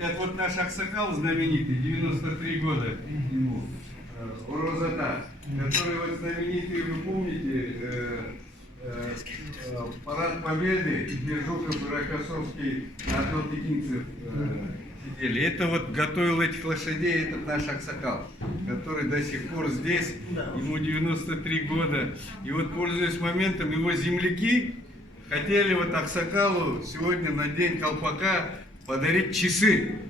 Это вот наш Аксакал знаменитый, 93 года ему, Орозата, который вот знаменитый, вы помните, парад Победы, где Жуков и Рокоссовский на одном пекинце сидели. Это вот готовил этих лошадей, этот наш Аксакал, который до сих пор здесь, ему 93 года. И вот, пользуясь моментом, его земляки хотели вот Аксакалу сегодня на день колпака подарить часы.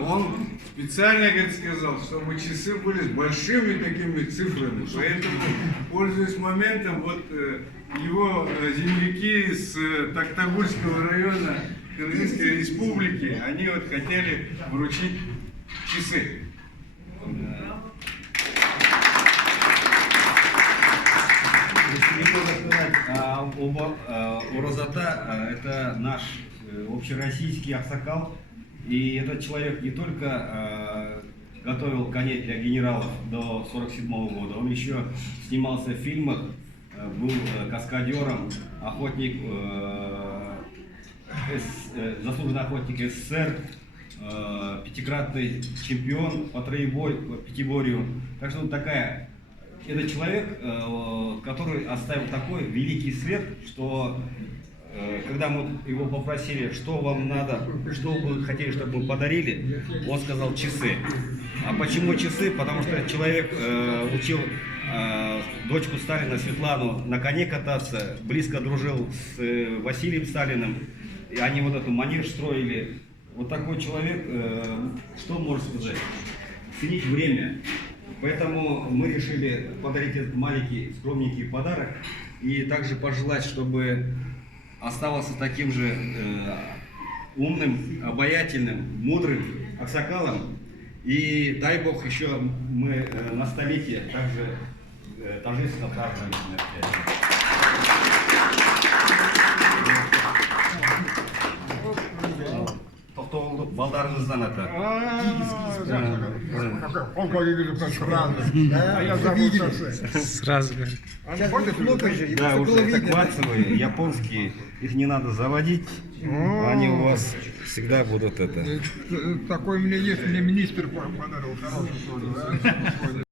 Он специально, говорит, сказал, чтобы часы были с большими такими цифрами. Поэтому, пользуясь моментом, вот его земляки с Токтагульского района Кыргызской республики, они вот хотели вручить часы. Орозата – это наш общероссийский Аксакал, и этот человек не только готовил коней для генералов до 1947 года, он еще снимался в фильмах, был каскадером, охотник, заслуженный охотник СССР, пятикратный чемпион по пятиборью. Так что он это человек, который оставил такой великий след, что когда мы его попросили, что вам надо, что вы хотели, чтобы мы подарили, он сказал часы. А почему часы? Потому что человек учил дочку Сталина, Светлану, на коне кататься, близко дружил с Василием Сталиным, и они вот эту манеж строили. Вот такой человек, что может сказать? Ценить время. Поэтому мы решили подарить этот маленький, скромненький подарок и также пожелать, чтобы оставался таким же умным, обаятельным, мудрым Аксакалом. И дай Бог еще мы на столетие также торжественно празднуем. Балдарыңыздан ата. Он говорит сразу. Да, уже это кварцевые, японские. Их не надо заводить. Они у вас всегда будут это. Такой мне есть, мне министр подарил хороший тоже.